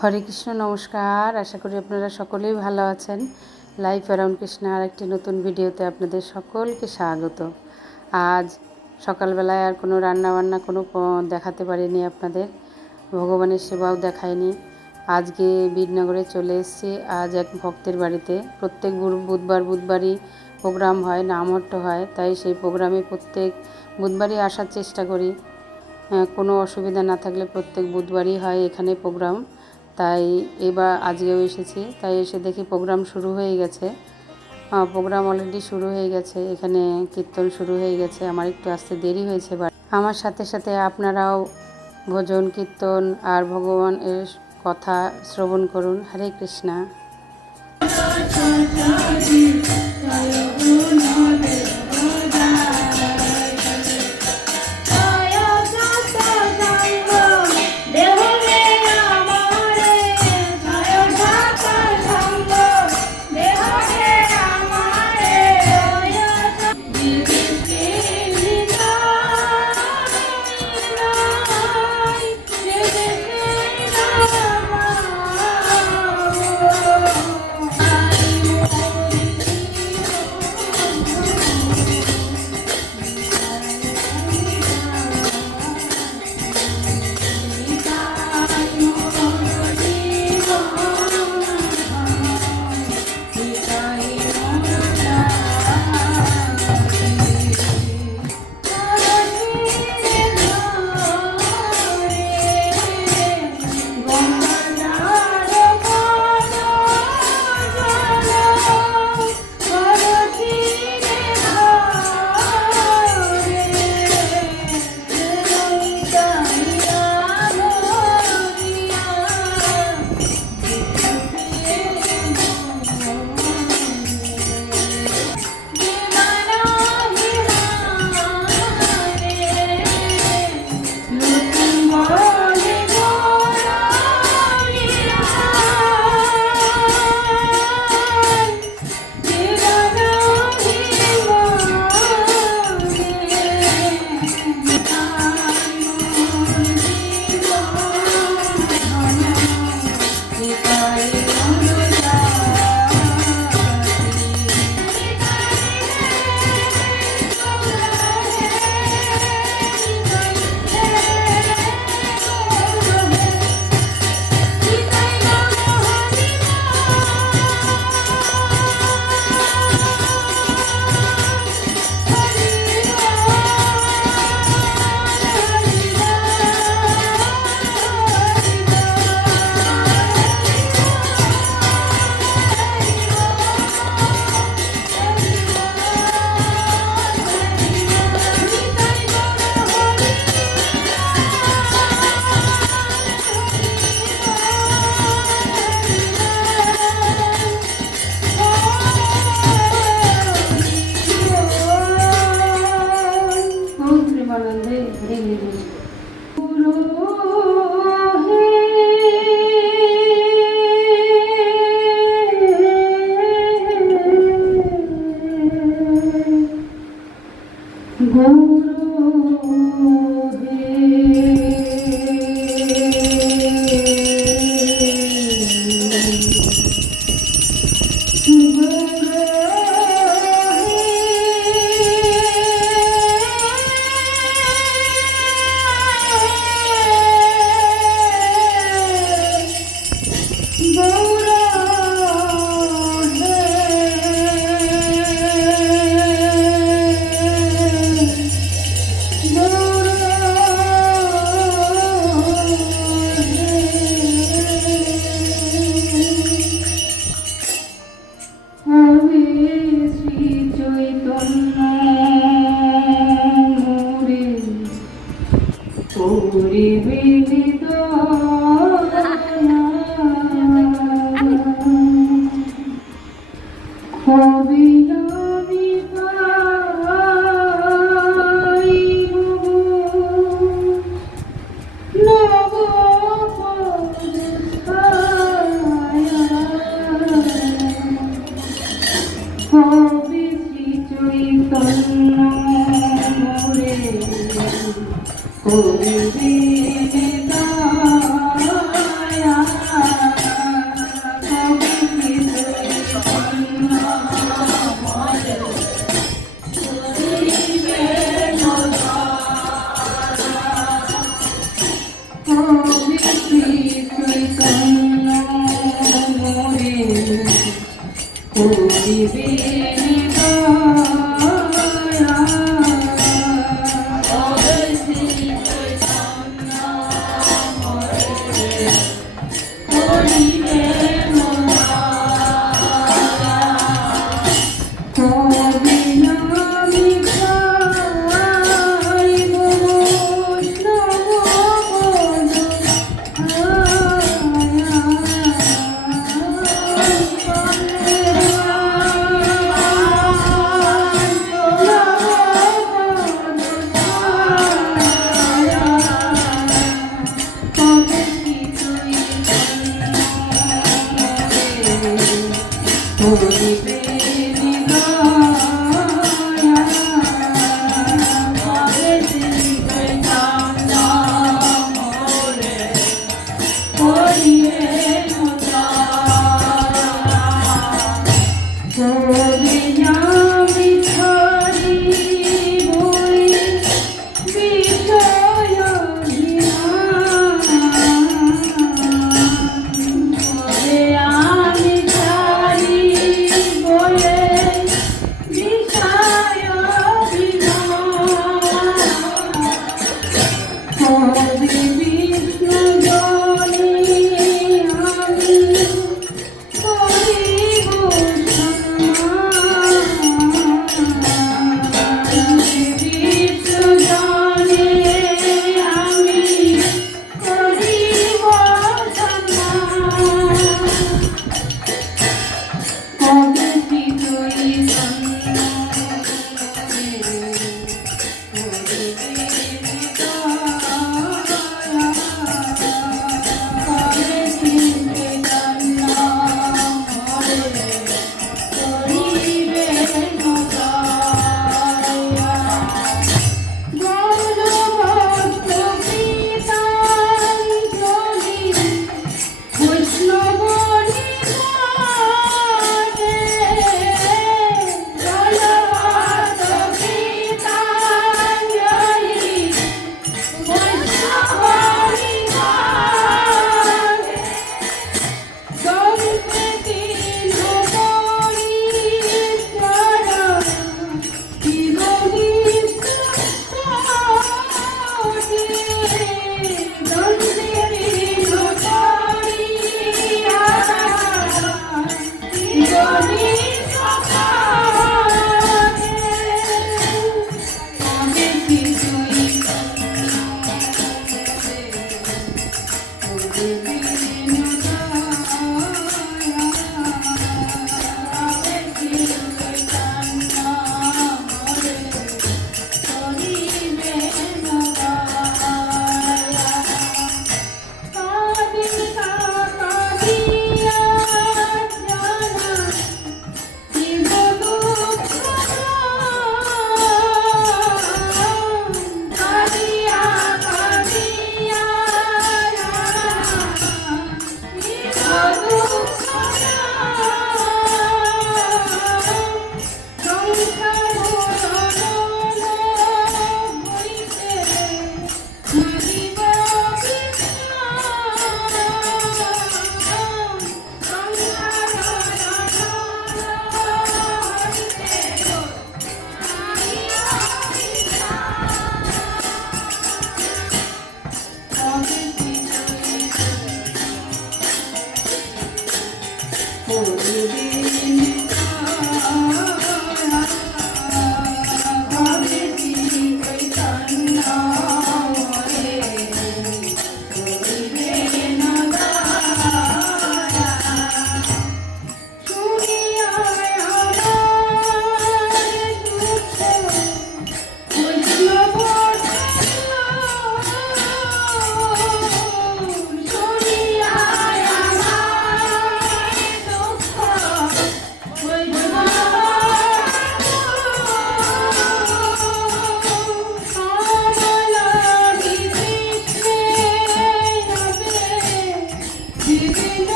হরে কৃষ্ণ, নমস্কার। আশা করি আপনারা সকলেই ভালো আছেন। লাইফ অ্যারাউন্ড কৃষ্ণ আর একটি নতুন ভিডিওতে আপনাদের সকলকে স্বাগত। আজ সকালবেলায় আর কোনো রান্নাবান্না দেখাতে পারিনি আপনাদের, ভগবানের সেবাও দেখায়নি। আজকে বীরনগরে চলে এসেছি আজ এক ভক্তের বাড়িতে। প্রত্যেক বুধবারই প্রোগ্রাম হয়, নামহট্ট হয়, তাই সেই প্রোগ্রামে প্রত্যেক বুধবারই আসার চেষ্টা করি। কোনো অসুবিধা না থাকলে প্রত্যেক বুধবারই হয় এখানে প্রোগ্রাম, তাই এবার আজকেও এসেছি। তাই এসে দেখি প্রোগ্রাম শুরু হয়ে গেছে। প্রোগ্রাম অলরেডি শুরু হয়ে গেছে, এখানে কীর্তন শুরু হয়ে গেছে। আমার একটু আসতে দেরি হয়েছে, আমার সাথে সাথে আপনারাও ভজন কীর্তন আর ভগবানের কথা শ্রবণ করুন। হরে কৃষ্ণা।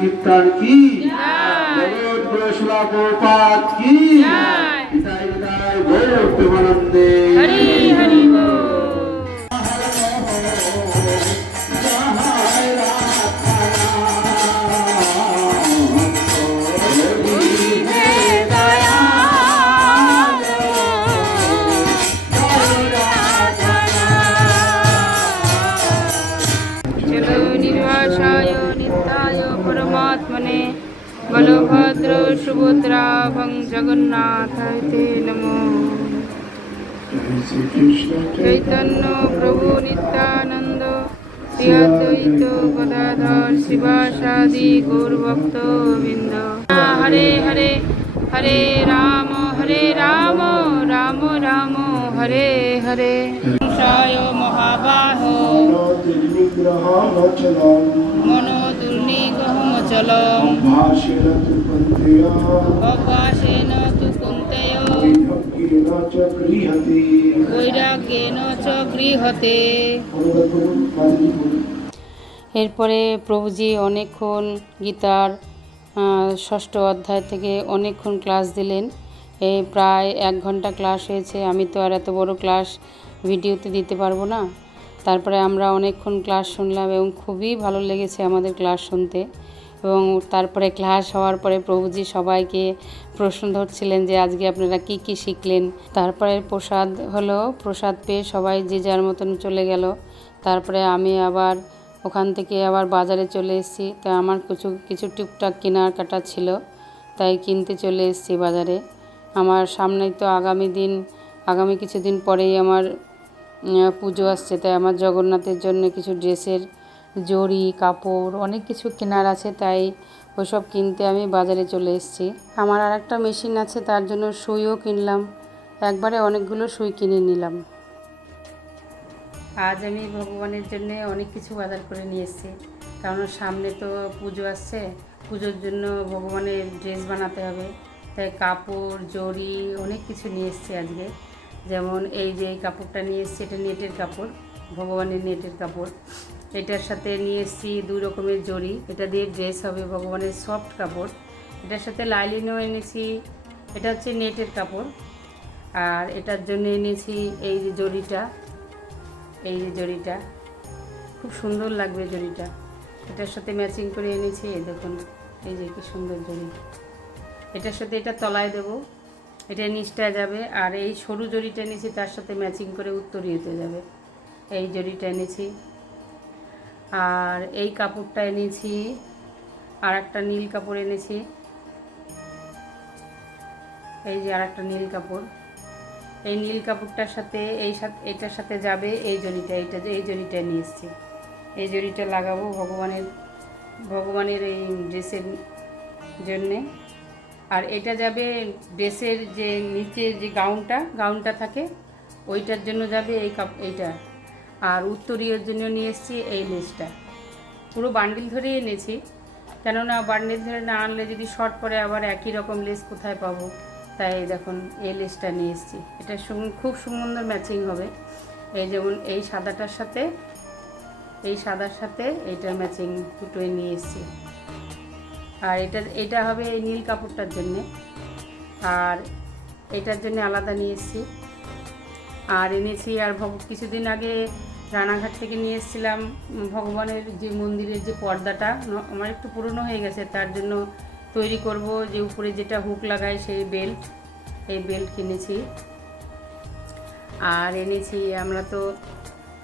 कीर्तन की जगत गुरु शिला प्रभुपाद की इताई इताई गौर प्रेमानंदे हरि हरि बोल। चलो निर्वासाय नित्याय परमात्मने बलभद्र सुभद्रा भं जगन्नाथाय ते नमो। चैतन्य प्रभु नित्यानंद श्री अद्वैत गदाधर शिवासादि गौरभक्त वृंद। हरे हरे हरे राम राम राम हरे हरे। संशय महाबाहो मनो दुर्निग्रहमचलम् अभ्यासेन तु कुन्तयो বৈরাগ্যেন চ গৃহতে। এরপরে প্রভুজি অনেকক্ষণ গীতার ষষ্ঠ অধ্যায় থেকে অনেকক্ষণ ক্লাস দিলেন। এই প্রায় 1 ঘন্টা ক্লাস হয়েছে। আমি তো আর এত বড় ক্লাস ভিডিওতে দিতে পারবো না। তারপরে আমরা অনেকক্ষণ ক্লাস শুনলাম এবং খুবই ভালো লেগেছে আমাদের ক্লাস শুনতে। এবং তারপরে ক্লাস হওয়ার পরে প্রভুজি সবাইকে প্রশ্ন ধরছিলেন যে আজকে আপনারা কি কি শিখলেন। তারপরে প্রসাদ হলো, প্রসাদ পেয়ে সবাই যে যার মতন চলে গেল। তারপরে আমি আবার ওখান থেকে আবার বাজারে চলে এসেছি। তো আমার কিছু টুকটাক কেনার কাটা ছিল, তাই কিনতে চলে এসেছি বাজারে। আমার সামনেই তো আগামী কিছুদিন পরেই আমার পুজো আসছে, তাই আমার জগন্নাথের জন্য কিছু ড্রেসের জড়ি কাপড় অনেক কিছু কেনার আছে, তাই ওসব কিনতে আমি বাজারে চলে এসেছি। আমার আর একটা মেশিন আছে, তার জন্য সুইও কিনলাম। একবারে অনেকগুলো সুই কিনে নিলাম। আজ আমি ভগবানের জন্য অনেক কিছু বাজার করে নিয়ে এসেছি, কারণ সামনে তো পুজো আসছে। পুজোর জন্য ভগবানের ড্রেস বানাতে হবে, তাই কাপড় জড়ি অনেক কিছু নিয়ে এসেছি আজকে। যেমন এই যে এই কাপড়টা নিয়ে এসেছি, এটা নেটের কাপড়, ভগবানের নেটের কাপড়। এটার সাথে নিয়ে এসেছি 2 রকমের জড়ি, এটা দিয়ে ড্রেস হবে, ভগবানের সফট কাপড়। এটার সাথে লাইলিনও এনেছি, এটা হচ্ছে নেটের কাপড়। আর এটার জন্য এনেছি এই যে জড়িটা, এই যে জড়িটা খুব সুন্দর লাগবে জড়িটা। এটার সাথে ম্যাচিং করে এনেছি, এই দেখুন এই যে কি সুন্দর জড়ি। এটার সাথে এটা তলায় দেবো, এটা নিচটায় যাবে। আর এই সরু জড়িটা এনেছি, তার সাথে ম্যাচিং করে উত্তরীয়তে যাবে। এই জড়িটা এনেছি। আর এই কাপড়টা এনেছি, আর একটা নীল কাপড় এনেছি, এই যে আর একটা নীল কাপড়। এই নীল কাপড়টার সাথে এটার সাথে যাবে এই জড়িটা, এই জড়িটা নিয়ে এসেছি। এই জড়িটা লাগাবো ভগবানের এই ড্রেসের জন্যে। আর এটা যাবে ড্রেসের যে নিচে যে গাউনটা থাকে ওইটার জন্য যাবে এইটা। আর উত্তরীয়ের জন্য নিয়ে এসেছি এই লেসটা। পুরো বান্ডিল ধরেই এনেছি, কেননা বান্ডিল ধরে না আনলে যদি শর্ট পরে আবার একই রকম লেস কোথায় পাবো। তাই দেখুন এই লেসটা নিয়ে এসেছি, এটা খুব সুন্দর ম্যাচিং হবে। এই যেমন এই সাদাটার সাথে এই সাদার সাথে এইটার ম্যাচিং দুটোই নিয়ে এসেছি। আর এটা হবে এই নীল কাপড়টার জন্যে, আর এটার জন্য আলাদা নিয়ে এসেছি। আর এনেছি আর কিছুদিন আগে রানাঘাট থেকে নিয়ে এসেছিলাম ভগবানের যে মন্দিরের যে পর্দাটা আমার একটু পুরনো হয়ে গেছে, তার জন্য তৈরি করব যে উপরে যেটা হুক লাগায় সেই বেল্ট, এই বেল্ট কিনেছি। আর এনেছি, আমরা তো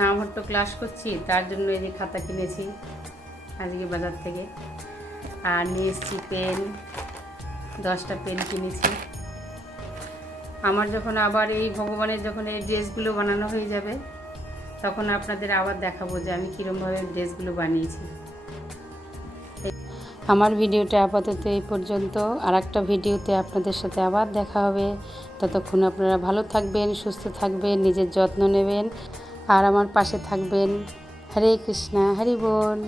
নামহট্ট ক্লাস করছি, তার জন্য এই যে খাতা কিনেছি আজকে বাজার থেকে। আর নিয়ে এসেছি পেন, 10টা পেন কিনেছি। আমার যখন আবার এই ভগবানের যখন এই ড্রেসগুলো বানানো হয়ে যাবে, তখন আপনাদের আবার দেখাবো যে আমি কীরকমভাবে ড্রেসগুলো বানিয়েছি। আমার ভিডিওটা আপাতত এই পর্যন্ত। আর একটা ভিডিওতে আপনাদের সাথে আবার দেখা হবে। ততক্ষণ আপনারা ভালো থাকবেন, সুস্থ থাকবেন, নিজের যত্ন নেবেন আর আমার পাশে থাকবেন। হরে কৃষ্ণা, হরি বল।